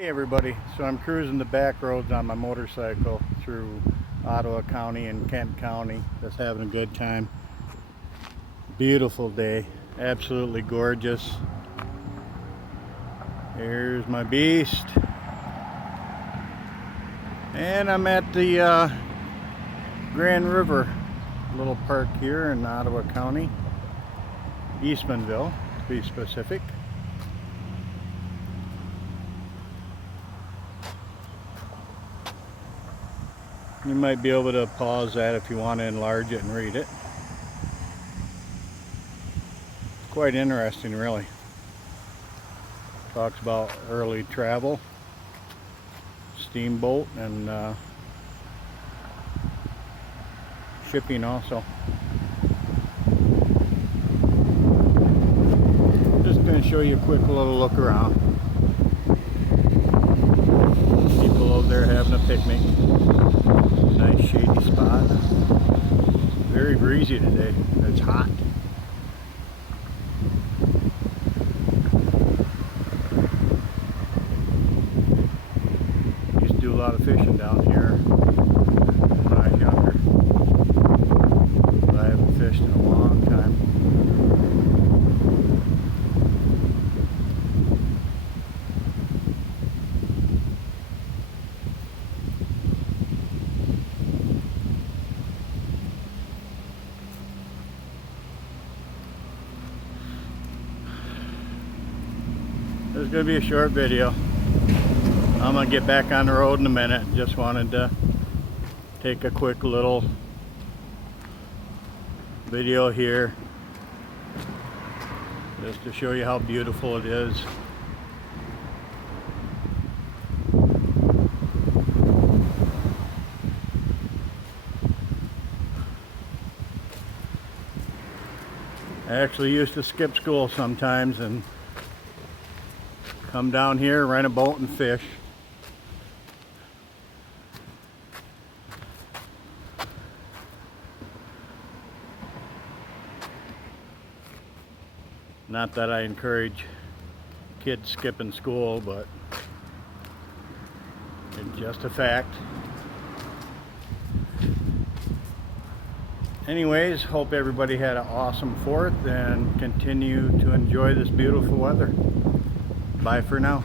Hey everybody, so I'm cruising the back roads on my motorcycle through Ottawa County and Kent County, just having a good time. Beautiful day, absolutely gorgeous. Here's my beast. And I'm at the Grand River little park here in Ottawa County, Eastmanville to be specific. You might be able to pause that if you want to enlarge it and read it. Quite interesting, really. Talks about early travel, steamboat, and shipping also. Just going to show you a quick little look around. People over there having a picnic. Nice shady spot. Very breezy today. It's hot. Used to do a lot of fishing down here when I was younger, but I haven't fished in a long time. This is going to be a short video. I'm going to get back on the road in a minute. Just wanted to take a quick little video here just to show you how beautiful it is. I actually used to skip school sometimes and come down here, rent a boat and fish. Not that I encourage kids skipping school, but it's just a fact. Anyways, hope everybody had an awesome 4th and continue to enjoy this beautiful weather. Bye for now.